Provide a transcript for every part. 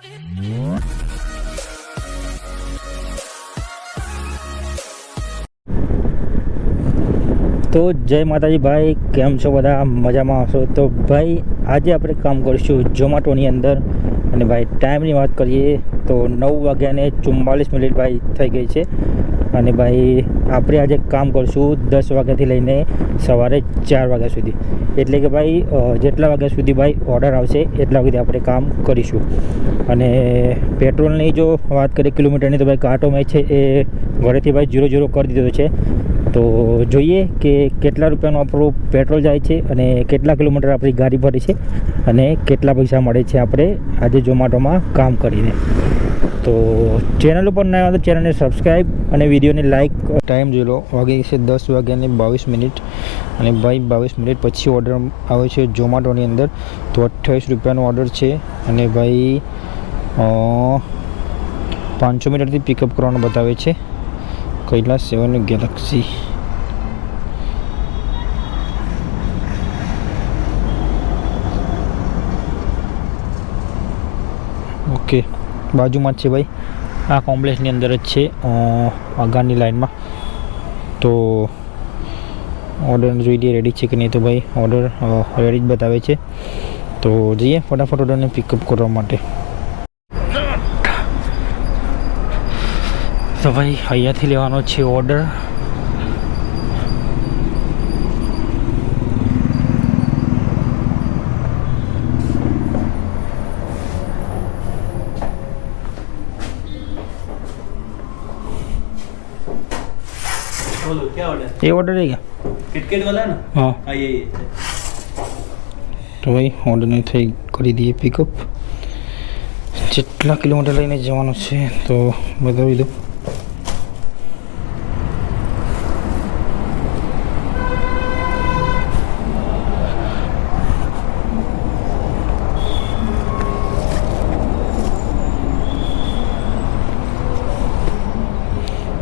તો જય માતાજી ભાઈ, કેમ છો બધા? મજામાં હશો? તો ભાઈ આજે આપણે કામ કરીશું ઝોમેટોની અંદર. અને ભાઈ ટાઈમની વાત કરીએ તો 9:44 ભાઈ થઈ ગઈ છે. અને ભાઈ આપણે આજે કામ કરીશું 10 વાગ્યાથી લઈને સવારે 4 વાગ્યા સુધી. એટલે કે ભાઈ જેટલા વાગ્યા સુધી ભાઈ ઓર્ડર આવશે એટલા સુધી આપણે કામ કરીશું. અને પેટ્રોલની જો વાત કરીએ કિલોમીટરની, તો ભાઈ કાંટો મેચ છે એ ઘરેથી ભાઈ 0 કરી દીધો છે. તો જોઈએ કે કેટલા રૂપિયાનું આપણું પેટ્રોલ જાય છે અને કેટલા કિલોમીટર આપણી ગાડી ભરી છે અને કેટલા પૈસા મળે છે આપણે આજે ઝોમેટોમાં કામ કરીને. તો ચેનલ ઉપર ના આવે તો ચેનલને સબસ્ક્રાઈબ અને વિડીયોને લાઇક. ટાઈમ જોઈ લો, વાગે છે 10:22 અને ભાઈ 22 મિનિટ પછી ઓર્ડર આવે છે ઝોમેટોની અંદર. તો 28 રૂપિયાનો ઓર્ડર છે અને ભાઈ 500 મીટરથી પિકઅપ કરવાનું બતાવે છે. કૈલાસ 7 ગેલેક્સી. ઓકે, બાજુમાં જ છે ભાઈ, આ કોમ્પ્લેક્સની અંદર જ છે, આગળની લાઇનમાં. તો ઓર્ડર જોઈ લઈએ રેડી છે કે નહીં. તો ભાઈ ઓર્ડર રેડી જ બતાવે છે. તો જઈએ ફટાફટ ઓર્ડરને પિકઅપ કરવા માટે. તો ભાઈ અહીંયાથી લેવાનો છે ઓર્ડર. बोलो क्या ऑर्डर? ये ऑर्डर है क्या? किटकेट वाला ना? हाँ. हाँ ये તો ભાઈ ઓર્ડરને થઈ કરી દઈએ પિકઅપ. જેટલા કિલોમીટર લઈને જવાનું છે તો બતાવી દો.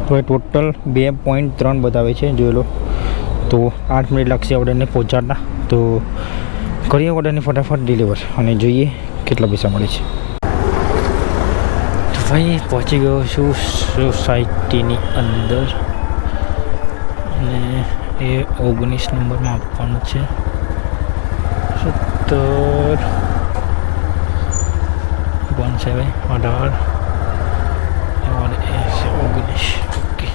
તો એ ટોટલ 2.3 બતાવે છે, જોઈ લો. તો 8 મિનિટ લાગશે ઓર્ડરને પહોંચાડતા. તો કરીએ ઓર્ડરને ફટાફટ ડિલિવર અને જોઈએ કેટલા પૈસા મળે છે. તો ભાઈ પહોંચી ગયો છું સોસાયટીની અંદર અને એ 19 નંબરમાં આપવાનું છે. 17 બનશે ભાઈ 18 और ऐसे 19. Okay,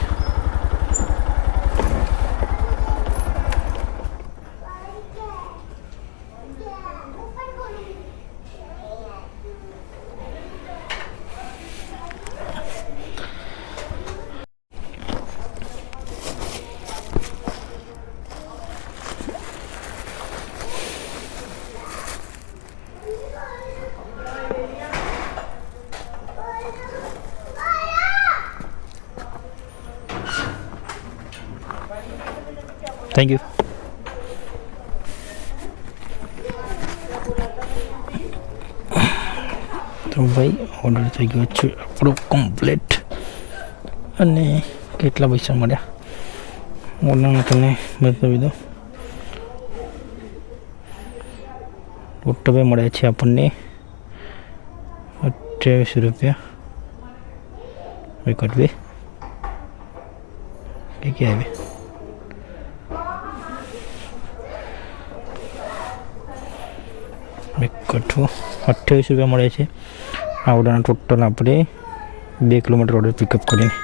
thank you. તો ભાઈ ઓર્ડર થઈ ગયો છે આપણો કમ્પ્લીટ. અને કેટલા પૈસા મળ્યા ઓર્ડરમાં તમને બતાવી દો. ટોટલ મળ્યા છે આપણને 28 રૂપિયા. ભાઈ કટવે કે આવે કઠું 28 રૂપિયા મળે છે આ ઓર્ડરના ટોટલ આપણે 2 કિલોમીટર ઓર્ડર પિકઅપ કરીને.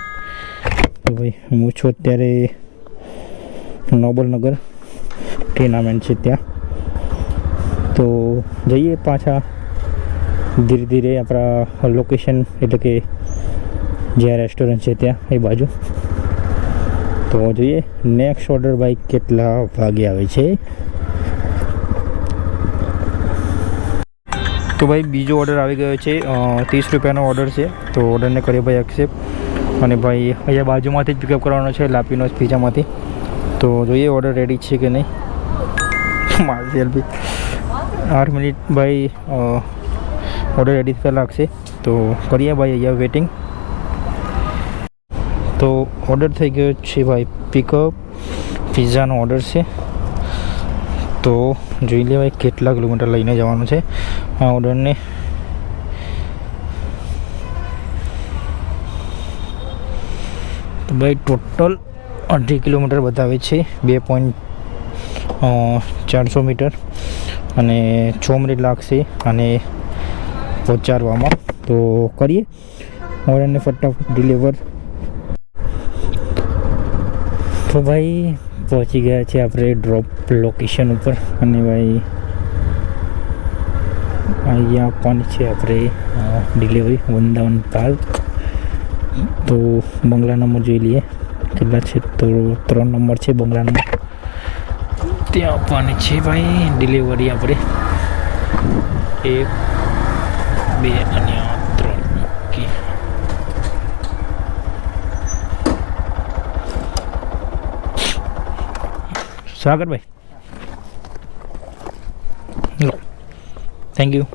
તો ભાઈ હું છું અત્યારે નોબલનગર ટેનામેન્ટ છે ત્યાં. તો જઈએ પાછા ધીરે ધીરે આપણા લોકેશન, એટલે કે જ્યાં રેસ્ટોરન્ટ છે ત્યાં એ બાજુ. તો જોઈએ નેક્સ્ટ ઓર્ડર ભાઈ કેટલા વાગે આવે છે. તો ભાઈ બીજો ઓર્ડર આવી ગયો છે, 30 રૂપિયાનો ઓર્ડર છે. તો ઓર્ડરને કરીએ ભાઈ એક્સેપ્ટ. અને ભાઈ અહીંયા બાજુમાંથી જ પિકઅપ કરવાનો છે, લાપીનોઝ પિઝામાંથી. તો જોઈએ ઓર્ડર રેડી છે કે નહીં. મારી સેલ્ફી 8 મિનિટ ભાઈ ઓર્ડર રેડી થતાં લાગશે. તો કરીએ ભાઈ અહીંયા વેટિંગ. તો ઓર્ડર થઈ ગયો છે ભાઈ પિકઅપ. પિઝાનો ઓર્ડર છે. તો જોઈ લે ભાઈ કેટલા કિલોમીટર લઈને જવાનું છે આ ઓર્ડરને. તો ભાઈ ટોટલ 2.5 કિલોમીટર બતાવે છે, 2.400 મીટર અને 6 મિનિટ લાગશે અને પહોંચાડવામાં. તો કરીએ ઓર્ડરને ફટાફટ ડિલિવર. તો ભાઈ પહોંચી ગયા છે આપણે ડ્રોપ લોકેશન ઉપર અને ભાઈ અહીંયા આપવાની છે આપણે ડિલિવરી વૃંદાવન પાર્ક. તો બંગલા નંબર જોઈ લઈએ કેટલા છે. તો 3 નંબર છે બંગલા નંબર, ત્યાં આપવાની છે ભાઈ ડિલિવરી આપણે 1, 2 અને 3. ઓકે, સાગરભાઈ લો, થેન્ક યુ.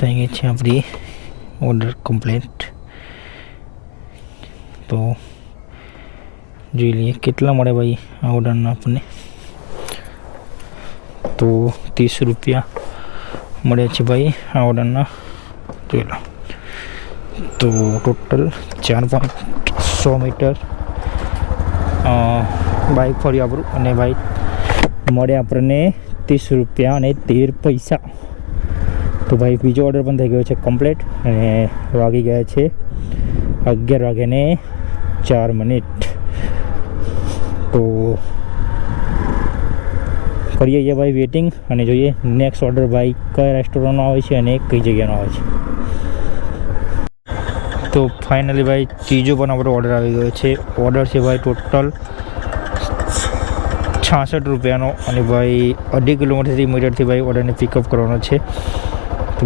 થઈ ગઈ છે આપણી ઓર્ડર કમ્પ્લીટ. તો જોઈ લઈએ કેટલા મળે ભાઈ આ ઓર્ડરના આપણને. તો 30 રૂપિયા મળે છે ભાઈ આ ઓર્ડરના, જોઈ લો. તો ટોટલ 4.100 મીટર બાઇક ફર્યું આપણું અને બાઇક મળે આપણને 30 રૂપિયા અને 13 પૈસા. તો ભાઈ બીજો ઓર્ડર પણ થઈ ગયો છે કમ્પ્લીટ અને વાગી ગયા છે 11:04. તો કરીએ છીએ ભાઈ વેટિંગ અને જોઈએ નેક્સ્ટ ઓર્ડર ભાઈ કયા રેસ્ટોરન્ટનો આવે છે અને કઈ જગ્યાનો આવે છે. તો ફાઇનલી ભાઈ ત્રીજો પણ આપણો ઓર્ડર આવી ગયો છે. ઓર્ડર છે ભાઈ ટોટલ 66 રૂપિયાનો અને ભાઈ 2.5 મીટરથી ભાઈ ઓર્ડરને પિકઅપ કરવાનો છે. તો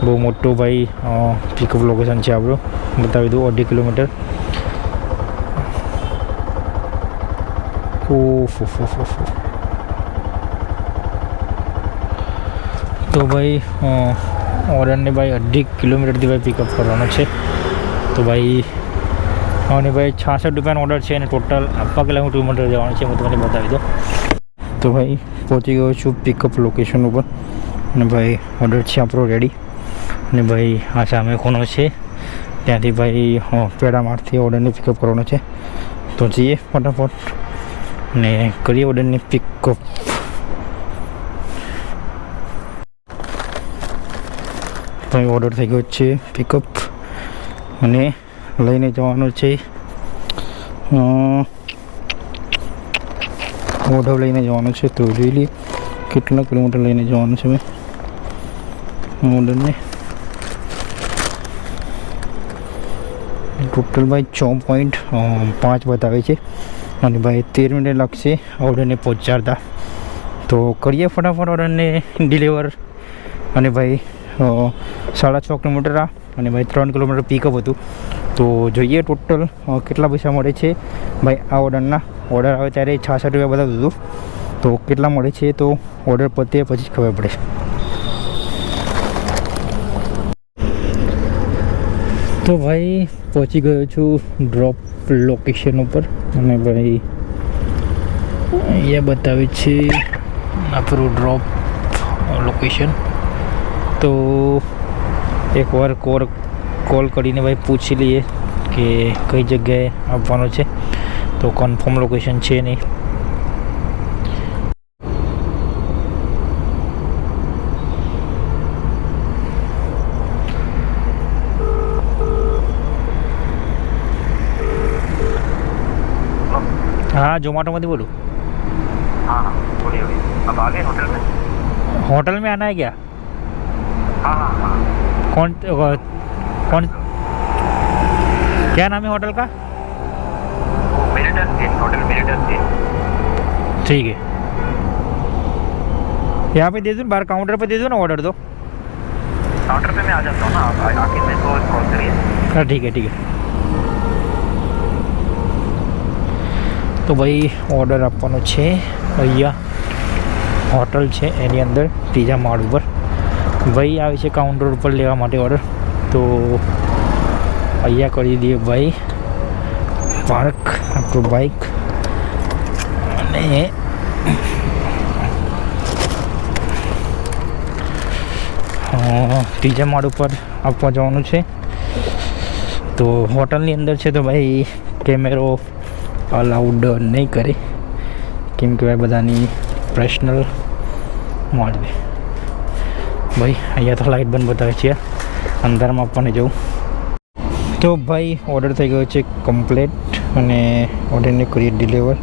બહુ મોટું ભાઈ પિકઅપ લોકેશન છે આપણું, બતાવી દઉં 2.5 કિલોમીટર. તો ભાઈ ઓર્ડરને ભાઈ 2.5 કિલોમીટરથી ભાઈ પિકઅપ કરવાનો છે. તો ભાઈ અને ભાઈ 66 રૂપિયાનો ઓર્ડર છે અને ટોટલ આપવા કિલોમીટર જવાનું છે, હું તમને બતાવી દઉં. તો ભાઈ પહોંચી ગયો છું પિકઅપ લોકેશન ઉપર અને ભાઈ ઓર્ડર છે આપણો રેડી. અને ભાઈ આ સામે ખૂણો છે, ત્યાંથી ભાઈ પેડામાર્ટથી ઓર્ડરને પિકઅપ કરવાનો છે. તો જઈએ ફટાફટ ને કરીએ ઓર્ડરની પિકઅપ. ભાઈ ઓર્ડર થઈ ગયો છે પિકઅપ અને લઈને જવાનો છે. ઓર્ડર લઈને જવાનો છે. તો જોઈ લઈએ કેટલા કિલોમીટર લઈને જવાનું છે ભાઈ ઓર્ડરને. ટોટલ ભાઈ 6.5 બતાવે છે અને ભાઈ 13 મિનિટ લાગશે ઓર્ડરને પહોંચાડતા. તો કરીએ ફટાફટ ઓર્ડરને ડિલિવર. અને ભાઈ 6.5 કિલોમીટર આ અને ભાઈ 3 કિલોમીટર પિકઅપ હતું. તો જોઈએ ટોટલ કેટલા પૈસા મળે છે ભાઈ આ ઓર્ડરના. ઓર્ડર આવે ત્યારે 66 રૂપિયા બતાવતું હતું, તો કેટલા મળે છે તો ઓર્ડર પતે પછી જ ખબર પડે. તો ભાઈ પહોંચી ગયો છું ડ્રોપ લોકેશન ઉપર અને ભાઈ અહીંયા બતાવે છે આપણું ડ્રોપ લોકેશન. તો એકવાર કોલ કરીને ભાઈ પૂછી લઈએ કે કઈ જગ્યાએ આવવાનું છે. તો કન્ફર્મ લોકેશન છે નહીં. हाँ जोमेटो में बोलूँ. हाँ बोलिए भैया. अब आ गए होटल में? होटल में आना है क्या? हाँ हाँ हाँ. कौन क्या नाम है होटल का? मेरिटस इन, होटल मेरिटस इन. ठीक है, यहाँ पे दे दूँ, बाहर काउंटर पे दे दूँ ना ऑर्डर. तो काउंटर पे मैं आ जाता हूँ ना, आप आके मेरे को कॉल करिए. हाँ ठीक है. તો ભાઈ ઓર્ડર આપવાનો છે અહીંયા હોટલ છે એની અંદર ત્રીજા માળ ઉપર. ભાઈ આવે છે કાઉન્ટર ઉપર લેવા માટે ઓર્ડર. તો અહીંયા કરી દઈએ ભાઈ પાર્ક આપણું બાઇક અને ત્રીજા માળ ઉપર આપવા જવાનું છે. તો હોટલની અંદર છે તો ભાઈ કેમેરો અલાઉડ નહીં કરે, કેમ કે ભાઈ બધાની પર્સનલ માળ છે. ભાઈ અહીંયા તો લાઇટ બંધ બતાવે છે, અંધારમાં આપવાને જવું. તો ભાઈ ઓર્ડર થઈ ગયો છે કમ્પ્લીટ અને ઓર્ડરને કરીએ ડિલિવર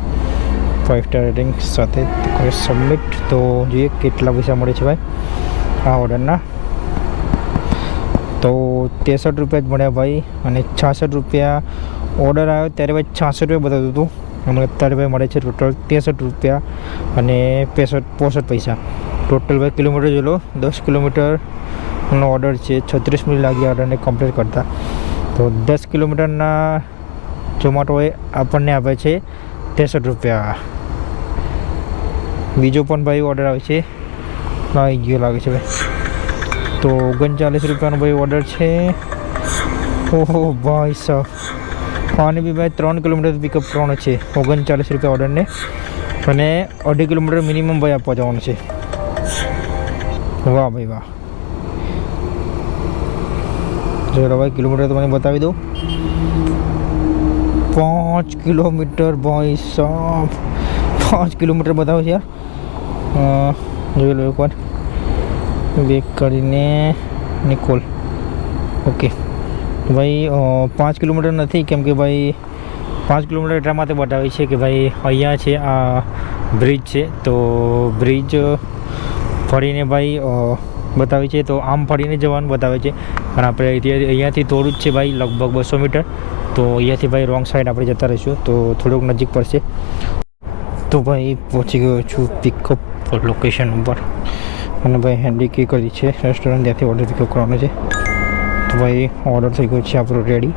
5 સ્ટાર રેટિંગ સાથે કરીએ સબમિટ. તો જોઈએ કેટલા પૈસા મળે છે ભાઈ આ ઓર્ડરના. તો 63 રૂપિયા જ મળ્યા ભાઈ, અને 66 રૂપિયા ઓર્ડર આવ્યો ત્યારે ભાઈ 66 રૂપિયા બતાવતું હતું, અને અત્યારે ભાઈ મળે છે ટોટલ 63 રૂપિયા અને 65 પૈસા. ટોટલ ભાઈ કિલોમીટર જોઈ લો, 10 કિલોમીટરનો ઓર્ડર છે, 36 મિનિટ લાગી ઓર્ડરને કમ્પ્લીટ કરતા. તો 10 કિલોમીટરના ઝોમેટોએ આપણને આપે છે 63 રૂપિયા. બીજો પણ ભાઈ ઓર્ડર આવે છે, આવી ગયો લાગે છે ભાઈ. તો 39 રૂપિયાનો ભાઈ ઓર્ડર છે. ઓહો ભાઈ સાહેબ, આને બી ભાઈ 3 કિલોમીટર પિકઅપ કરવાનો છે. 39 રૂપિયા ઓર્ડરને અને 2.5 કિલોમીટર મિનિમમ ભાઈ આપવા જવાનું છે. વાહ ભાઈ વાહ. ચલો ભાઈ કિલોમીટર તો મને બતાવી દઉં. 5 કિલોમીટર ભાઈ સાહેબ, 5 કિલોમીટર બતાવે છે યાર. જોઈ લો એકવાર, બેક કરીને નિકોલ. ઓકે ભાઈ 5 કિલોમીટર નથી, કેમ કે ભાઈ 5 કિલોમીટર એટલા માટે બતાવે છે કે ભાઈ અહીંયા છે આ બ્રિજ છે, તો બ્રિજ ફરીને ભાઈ બતાવે છે. તો આમ ફરીને જવાનું બતાવે છે, અને આપણે અહીંયાથી થોડું જ છે ભાઈ, લગભગ 200 મીટર. તો અહીંયાથી ભાઈ રોંગ સાઈડ આપણે જતા રહીશું, તો થોડુંક નજીક પડશે. તો ભાઈ પહોંચી ગયો છું પિકઅપ લોકેશન ઉપર, અને ભાઈ હેન્ડી કી કરી છે રેસ્ટોરન્ટ, ત્યાંથી ઓર્ડર પિકઅપ કરવાનો છે. તો ભાઈ ઓર્ડર થઈ ગયો છે આપણો રેડી,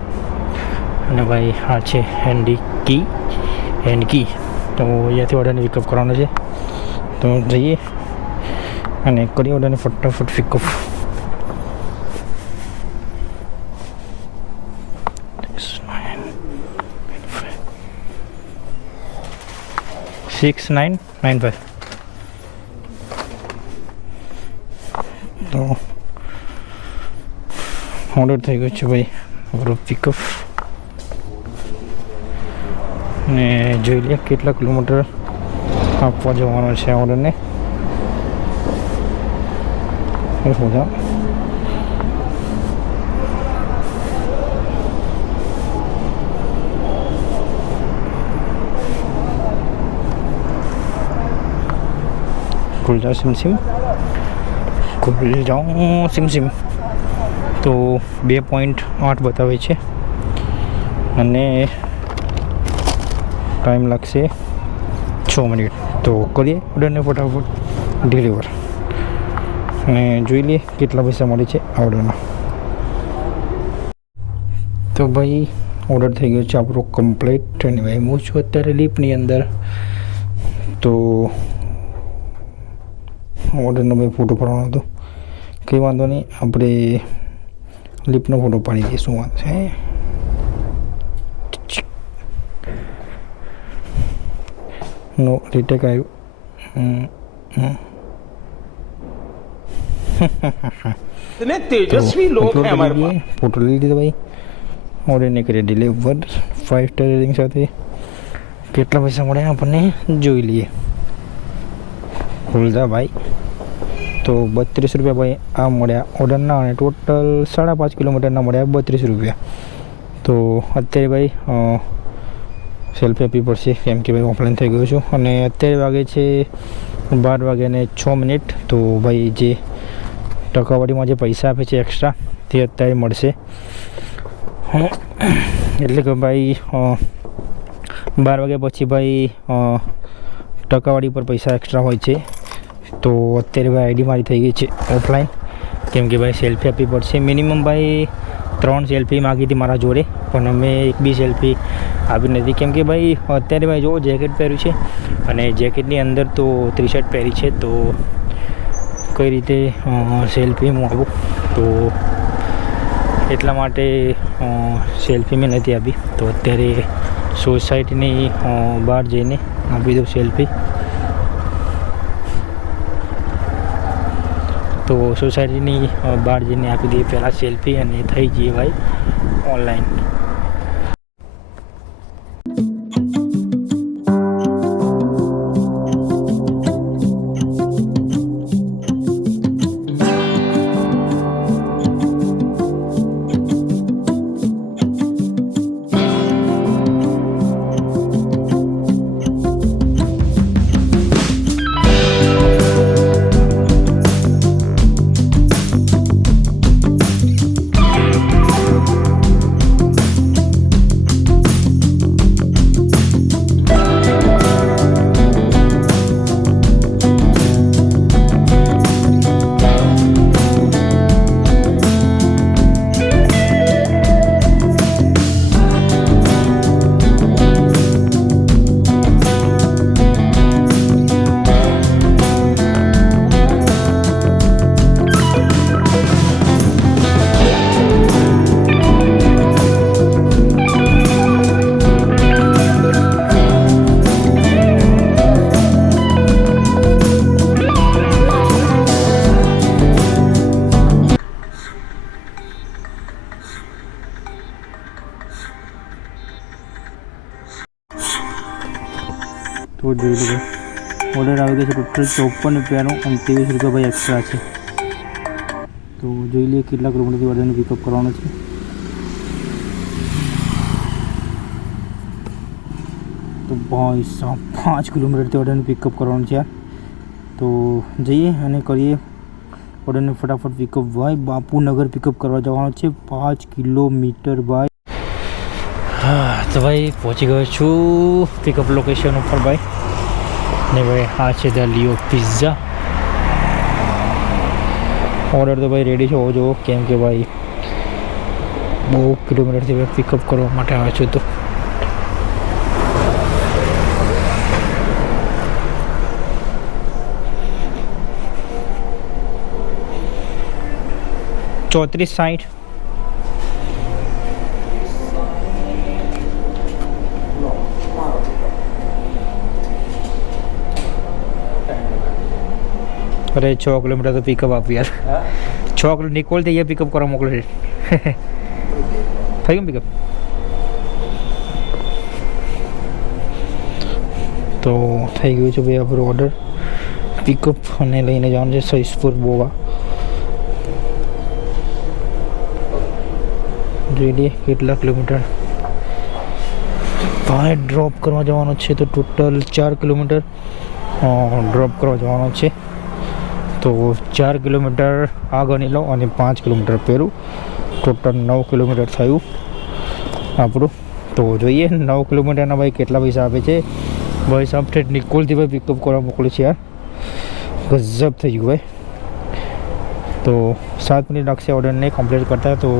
અને ભાઈ આ છે હેન્ડ કી. તો અહીંયાથી ઓર્ડરને પિકઅપ કરવાનો છે. તો જઈએ અને કરી ઓર્ડરને ફટાફટ પિકઅપ. 6995. તો ઓર્ડર થઈ ગયો છે ભાઈ આપણો પિકઅપ, ને જોઈ લે કેટલા કિલોમીટર આપવા જવાનો છે આ ઓર્ડરને. બધા ખુલ જાઓ સિમ, ખુલ જાઓ સિમ. તો 2.8 બતાવે છે, અને ટાઈમ લાગશે 6 મિનિટ. તો કરીએ ઓર્ડરને ફટાફટ ડિલિવર, અને જોઈ લઈએ કેટલા પૈસા મળે છે આ ઓર્ડરના. તો ભાઈ ઓર્ડર થઈ ગયો છે આપણો કમ્પ્લીટ, અને ભાઈ હું છું અત્યારે લીપની અંદર. તો ઓર્ડરનો ભાઈ ફોટો પાડવાનો હતો, કંઈ વાંધો નહીં, આપણે લિફ્ટનો ફોટો પાડી દઈએ, શું વાત છે. નો રીટેક આવ્યું. इतने तेजस्वी लोग हैं हमारे पास. ફોટો લઈ લીધો ભાઈ, ઓર્ડરને કરીએ ડિલિવર 5 સ્ટાર રેટિંગ સાથે. કેટલા પૈસા મળે આપણને જોઈ લઈએ. ખુલતા ભાઈ. તો 32 રૂપિયા ભાઈ આ મળ્યા ઓર્ડરના, અને ટોટલ 5.5 કિલોમીટરના મળ્યા 32 રૂપિયા. તો અત્યારે ભાઈ સેલ્ફી આપવી પડશે, કેમ કે ભાઈ ઓફલાઈન થઈ ગયો છું, અને અત્યારે વાગે છે 12:06. તો ભાઈ જે ટકાવારીમાં જે પૈસા આપે છે એક્સ્ટ્રા, તે અત્યારે મળશે. એટલે કે ભાઈ 12 વાગ્યા પછી ભાઈ ટકાવારી પર પૈસા એક્સ્ટ્રા હોય છે. તો અત્યારે ભાઈ આઈડી મારી થઈ ગઈ છે ઓફલાઈન, કેમ કે ભાઈ સેલ્ફી આપવી પડશે. મિનિમમ ભાઈ 3 સેલ્ફી માગી હતી મારા જોડે, પણ મેં 1 બી સેલ્ફી આપી નથી, કેમ કે ભાઈ અત્યારે ભાઈ જો જેકેટ પહેર્યું છે, અને જેકેટની અંદર તો ટી-શર્ટ પહેરી છે. તો કઈ રીતે સેલ્ફી હું આપું, તો એટલા માટે સેલ્ફી મેં નથી આપી. તો અત્યારે સોસાયટીની બહાર જઈને આપી દઉં સેલ્ફી. તો તો સોસાયટીની બહાર જઈને આપી દઈએ પહેલાં સેલ્ફી અને થઈ જઈએ ભાઈ ઓનલાઈન. તો જોઈ લો ઓર્ડર આવી ગયો છે ટોટલ 54 રૂપિયાનો અને 23 રૂપિયા ભાઈ એક્સ્ટ્રા છે. તો જોઈ લઈએ કેટલા કિલોમીટરથી ઓર્ડરને પિકઅપ કરવાનો છે. તો ભાઈ 5 કિલોમીટરથી ઓર્ડરને પિકઅપ કરવાનું છે. તો જઈએ અને કરીએ ઓર્ડરને ફટાફટ પિકઅપ. ભાઈ બાપુનગર પિકઅપ કરવા જવાનું છે 5 કિલોમીટર ભાઈ. હા તો ભાઈ પહોંચી ગયો છું પિકઅપ લોકેશન ઉપર ભાઈ. ને ભાઈ આ છે ધ લિયો પિઝા. ઓર્ડર તો ભાઈ રેડી છે હોવો જોવો, કેમ કે ભાઈ બહુ કિલોમીટરથી પિકઅપ કરવા માટે આવે છે. તો ₹34.60 અરે 6 કિલોમીટર તો પિકઅપ આપ્યું યાર. 6 કિલો નિકોલ થઈ ગયા પિકઅપ કરવા મોકલે છે. થઈ ગયું પિકઅપ. તો થઈ ગયું છે ભાઈ આપણું ઓર્ડર પિકઅપ અને લઈને જવાનું છે સૈસપુર બોવા. જોઈ લઈએ કેટલા કિલોમીટર ભાઈ ડ્રોપ કરવા જવાનું છે. તો ટોટલ 4 કિલોમીટર ડ્રોપ કરવા જવાનું છે. તો 4 કિલોમીટર આ ગણી લો અને 5 કિલોમીટર પેલું ટોટલ 9 કિલોમીટર થયું આપણું. તો જોઈએ 9 કિલોમીટરના ભાઈ કેટલા પૈસા આપે છે. ભાઈ સાહેબ નિકોલથી ભાઈ પિકઅપ કરવા મોકલે છે યાર, ગજબ થઈ ગયું ભાઈ. તો 7 મિનિટ લાગશે ઓર્ડરને કમ્પ્લીટ કરતા. તો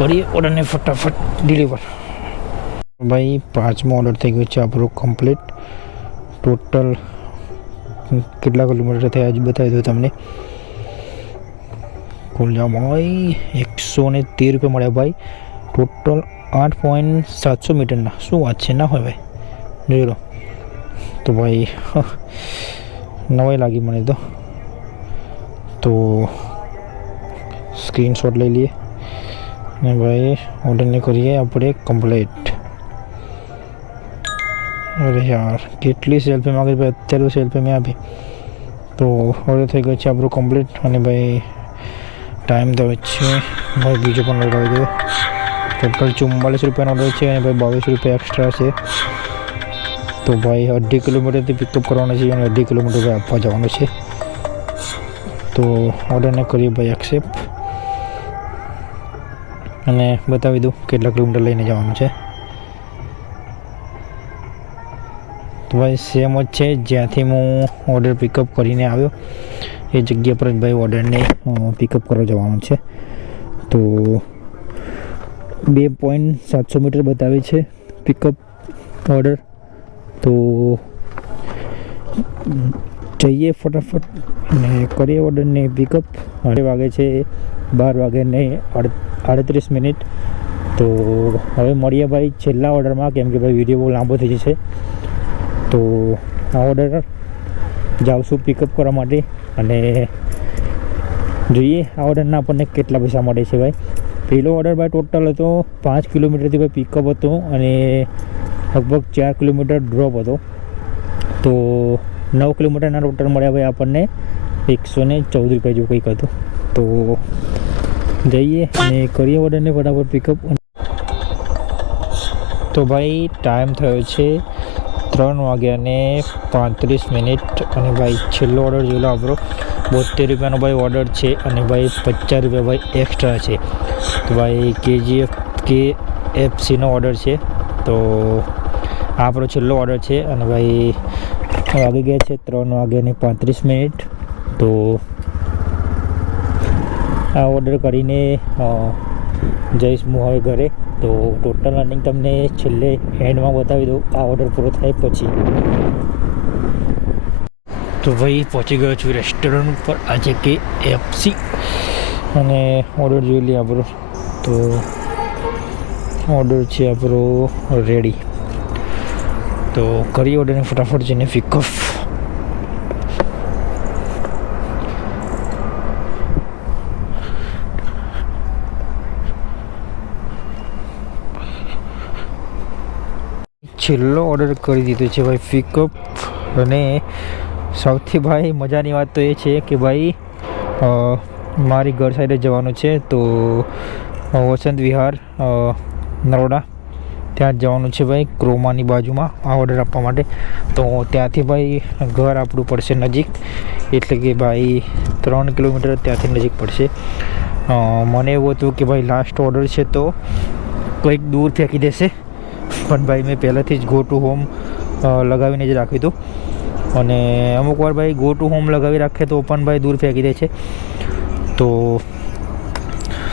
કરીએ ઓર્ડરને ફટાફટ ડિલિવર. ભાઈ 5મો ઓર્ડર થઈ ગયો છે આપણો કમ્પ્લીટ. ટોટલ કેટલા કિલોમીટર થયા જ બતાવી દઉં તમને. કુલ જાઓ ભાઈ 113 રૂપિયા મળ્યા ભાઈ. ટોટલ 8.700 મીટરના. શું વાત છે, ના હોય ભાઈ, જોઈ લો. તો ભાઈ નવાઈ લાગી મને તો સ્ક્રીનશોટ લઈ લઈએ ને ભાઈ ઓર્ડરને કરીએ આપણે કમ્પ્લીટ. અરે યાર કેટલી સેલ્ફી માગી ભાઈ, અત્યારે તો સેલ્ફી મેં આપી. તો ઓર્ડર થઈ ગયો છે આપણું કમ્પ્લીટ. અને ભાઈ ટાઈમ તો છે ભાઈ બીજો પણ ઓર્ડર આવી ગયો. ટોટલ 44 રૂપિયાનો ઓર્ડર છે અને ભાઈ 22 રૂપિયા એક્સ્ટ્રા છે. તો ભાઈ 2.5 કિલોમીટરથી પિકઅપ કરવાનો છે અને 2.5 કિલોમીટર ભાઈ આપવા જવાનું છે. તો ઓર્ડરને કરીએ ભાઈ એક્સેપ્ટ અને બતાવી દઉં કેટલા કિલોમીટર લઈને જવાનું છે. તો ભાઈ સેમ જ છે જ્યાંથી હું ઓર્ડર પિકઅપ કરીને આવ્યો એ જગ્યા પર જ ભાઈ ઓર્ડરને પિકઅપ કરવા જવાનું છે. તો 2.700 મીટર બતાવે છે પિકઅપ ઓર્ડર. તો જઈએ ફટાફટ અને કરીએ ઓર્ડરને પિકઅપ. 8 વાગે છે, 12 વાગ્યાને 38 મિનિટ. તો હવે મળીએ ભાઈ છેલ્લા ઓર્ડરમાં, કેમ કે ભાઈ વિડીયો બહુ લાંબો થઈ જશે. તો આ ઓર્ડર જાઉં છું પિકઅપ કરવા માટે અને જોઈએ આ ઓર્ડરના આપણને કેટલા પૈસા મળે છે ભાઈ. પહેલો ઓર્ડર ભાઈ ટોટલ હતો 5 કિલોમીટરથી ભાઈ પિકઅપ હતો અને લગભગ 4 કિલોમીટર ડ્રોપ હતો. તો 9 કિલોમીટરના ટોટલ મળ્યા ભાઈ આપણને 114 રૂપિયા જેવું કંઈક હતું. તો જઈએ અને કરીએ ઓર્ડરને ફટાફટ પિકઅપ. તો ભાઈ ટાઈમ થયો છે 3:35 અને ભાઈ છેલ્લો ઓર્ડર જોઈ લો આપણો 72 રૂપિયાનો ભાઈ ઓર્ડર છે અને ભાઈ 50 રૂપિયા ભાઈ એક્સ્ટ્રા છે. તો ભાઈ KFCનો ઓર્ડર છે. તો આ આપણો છેલ્લો ઓર્ડર છે અને ભાઈ વાગી ગયા છે 3:35. તો આ ઓર્ડર કરીને જઈશ હું હવે ઘરે. તો ટોટલ અર્નિંગ તમને છેલ્લે એન્ડમાં બતાવી દઉં આ ઓર્ડર પૂરો થાય પછી. તો ભાઈ પહોંચી ગયો છું રેસ્ટોરન્ટ ઉપર આજે KFC અને ઓર્ડર જોઈ લઈએ આપણો. તો ઓર્ડર છે આપણો રેડી. તો કરી ઓર્ડરને ફટાફટ જઈને પિકઅપ. છેલ્લો ઓર્ડર કરી દીધો છે ભાઈ પિકઅપ. અને સૌથી ભાઈ મજાની વાત તો એ છે કે ભાઈ મારી ઘર સાઈડે જવાનું છે. તો વસંત વિહાર નરોડા ત્યાં જ જવાનું છે ભાઈ, ક્રોમાની બાજુમાં આ ઓર્ડર આપવા માટે. તો ત્યાંથી ભાઈ ઘર આપણું પડશે નજીક, એટલે કે ભાઈ 3 કિલોમીટર ત્યાંથી નજીક પડશે. મને એવું હતું કે ભાઈ લાસ્ટ ઓર્ડર છે તો કંઈક દૂર ફેંકી દેશે, પણ ભાઈ મેં પહેલાંથી જ ગો ટુ હોમ લગાવીને જ રાખ્યું હતું. અને અમુક વાર ભાઈ ગો ટુ હોમ લગાવી રાખે તો પણ ભાઈ દૂર ફેંકી દે છે. તો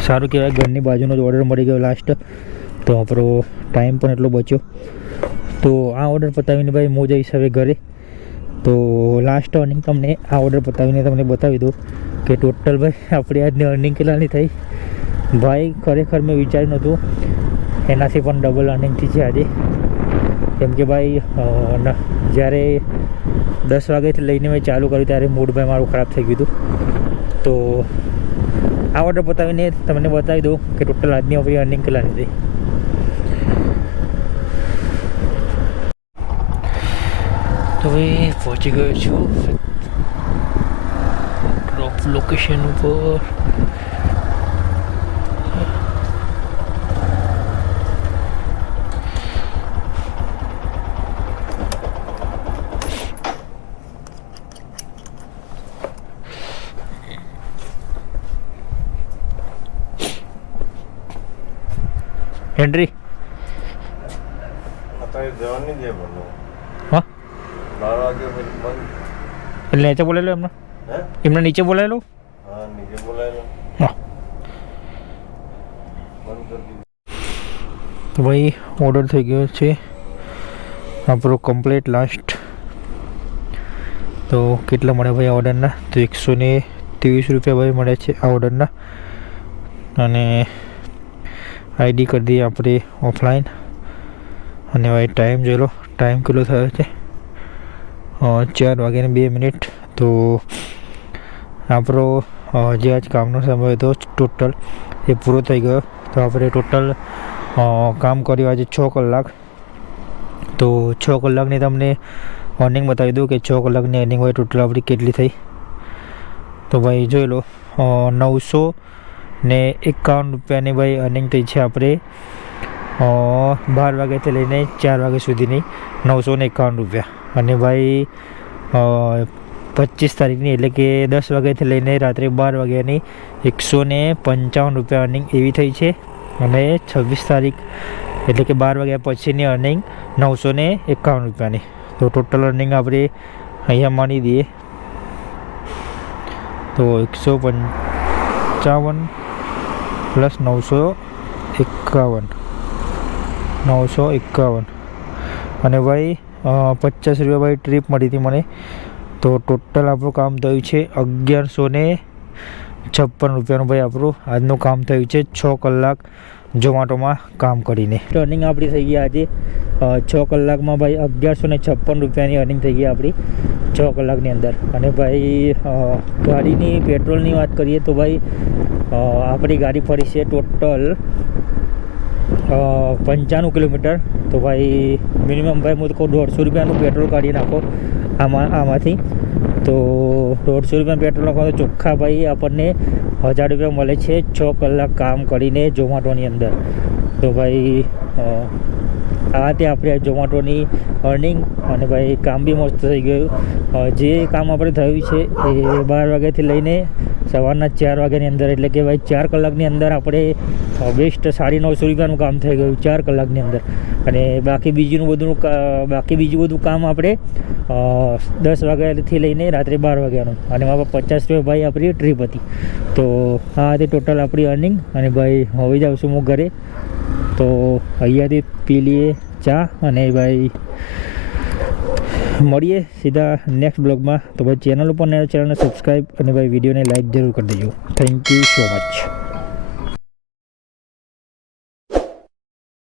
સારું કહેવાય ઘરની બાજુનો જ ઓર્ડર મળી ગયો લાસ્ટ. તો આપણો ટાઈમ પણ એટલો બચ્યો. તો આ ઓર્ડર પતાવીને ભાઈ હું જઈશ હવે ઘરે. તો લાસ્ટ અર્નિંગ તમને આ ઓર્ડર પતાવીને તમને બતાવી દઉં કે ટોટલ ભાઈ આપણી આજની અર્નિંગ કેટલાની થઈ. ભાઈ ખરેખર મેં વિચાર્યું નહોતું, એનાથી પણ ડબલ અર્નિંગ થઈ છે આજે. કેમ કે ભાઈ જ્યારે 10 વાગ્યાથી લઈને મેં ચાલુ કર્યું ત્યારે મૂડ ભાઈ મારું ખરાબ થઈ ગયું હતું. તો આ ઓર્ડર પતાવીને તમને બતાવી દઉં કે ટોટલ આજની આપણી અર્નિંગ કેટલાની થઈ. તો ભાઈ પહોંચી ગયો છું ડ્રોપ લોકેશન ઉપર. એન્ટ્રી હા એટલે નીચે બોલાયેલો એમને નીચે બોલાયેલો. હા તો ભાઈ ઓર્ડર થઈ ગયો છે આપણો કમ્પ્લીટ લાસ્ટ. તો કેટલા મળે ભાઈ આ ઓર્ડરના? તો 123 રૂપિયા ભાઈ મળે છે આ ઓર્ડરના. અને આઈડી કરી દઈએ આપણે ઓફલાઈન. અને ભાઈ ટાઈમ જોઈ લો, ટાઈમ કેટલો થયો છે 4:02. તો આપણો જે આજ કામનો સમય હતો ટોટલ એ પૂરો થઈ ગયો. તો આપણે ટોટલ કામ કર્યું આજે 6 કલાક. તો 6 કલાકની તમને અર્નિંગ બતાવી દઉં કે 6 કલાકની અર્નિંગ હોય ટોટલ આપણી કેટલી થઈ. તો ભાઈ જોઈ લો 951 રૂપિયાની ભાઈ અર્નિંગ થઈ છે આપણે 12 વાગ્યાથી લઈને 4 વાગ્યા સુધીની 951 રૂપિયા. અને ભાઈ 25 તારીખની એટલે કે 10 વાગ્યાથી લઈને રાત્રે 12 વાગ્યાની 155 રૂપિયા અર્નિંગ એવી થઈ છે. અને 26 તારીખ એટલે કે 12 વાગ્યા પછીની અર્નિંગ 951 રૂપિયાની. તો ટોટલ અર્નિંગ આપણે અહીંયા માની દઈએ તો 155 પ્લસ 951 અને ભાઈ 50 રૂપિયા ભાઈ ટ્રીપ મળી હતી મને. તો ટોટલ આપણું કામ થયું છે 1156 રૂપિયાનું ભાઈ આપણું આજનું કામ થયું છે 6 કલાક ઝોમેટોમાં કામ કરીને. અર્નિંગ આપણી થઈ ગઈ આજે 6 કલાકમાં ભાઈ 1156 રૂપિયાની અર્નિંગ થઈ ગઈ આપણી 6 કલાકની અંદર. અને ભાઈ ગાડીની પેટ્રોલની વાત કરીએ તો ભાઈ આપણી ગાડી ફરી છે ટોટલ 95 કિલોમીટર. તો ભાઈ મિનિમમ ભાઈ હું તો કહું 150 રૂપિયાનું પેટ્રોલ કાઢી નાખો આમાંથી. તો 150 રૂપિયાનું પેટ્રોલ નાખો તો ચોખ્ખા ભાઈ આપણને 1000 રૂપિયા મળે છે 6 કલાક કામ કરીને ઝોમેટોની અંદર. તો ભાઈ આ તે આપણે ઝોમેટોની અર્નિંગ. અને ભાઈ કામ બી મસ્ત થઈ ગયું. જે કામ આપણે થયું છે એ 12 વાગ્યાથી લઈને સવારના 4 વાગ્યાની અંદર, એટલે કે ભાઈ 4 કલાકની અંદર આપણે બેસ્ટ 950 રૂપિયાનું કામ થઈ ગયું 4 કલાકની અંદર. અને બાકી બીજું બધું કામ આપણે 10 વાગ્યાથી લઈને રાત્રે 12 વાગ્યાનું. અને મારા 50 રૂપિયા ભાઈ આપણી ટ્રીપ હતી. તો આ હતી ટોટલ આપણી અર્નિંગ. અને ભાઈ હવે જાઉં છું હું ઘરે. તો અહીંયાથી પી લઈએ ચા. અને ભાઈ મળીએ સીધા નેક્સ્ટ બ્લોગમાં. તો ભાઈ ચેનલ ઉપર નવો ચેનલને સબસ્ક્રાઈબ અને ભાઈ વિડીયોને લાઈક જરૂર કરી દેજો. Thank you so much.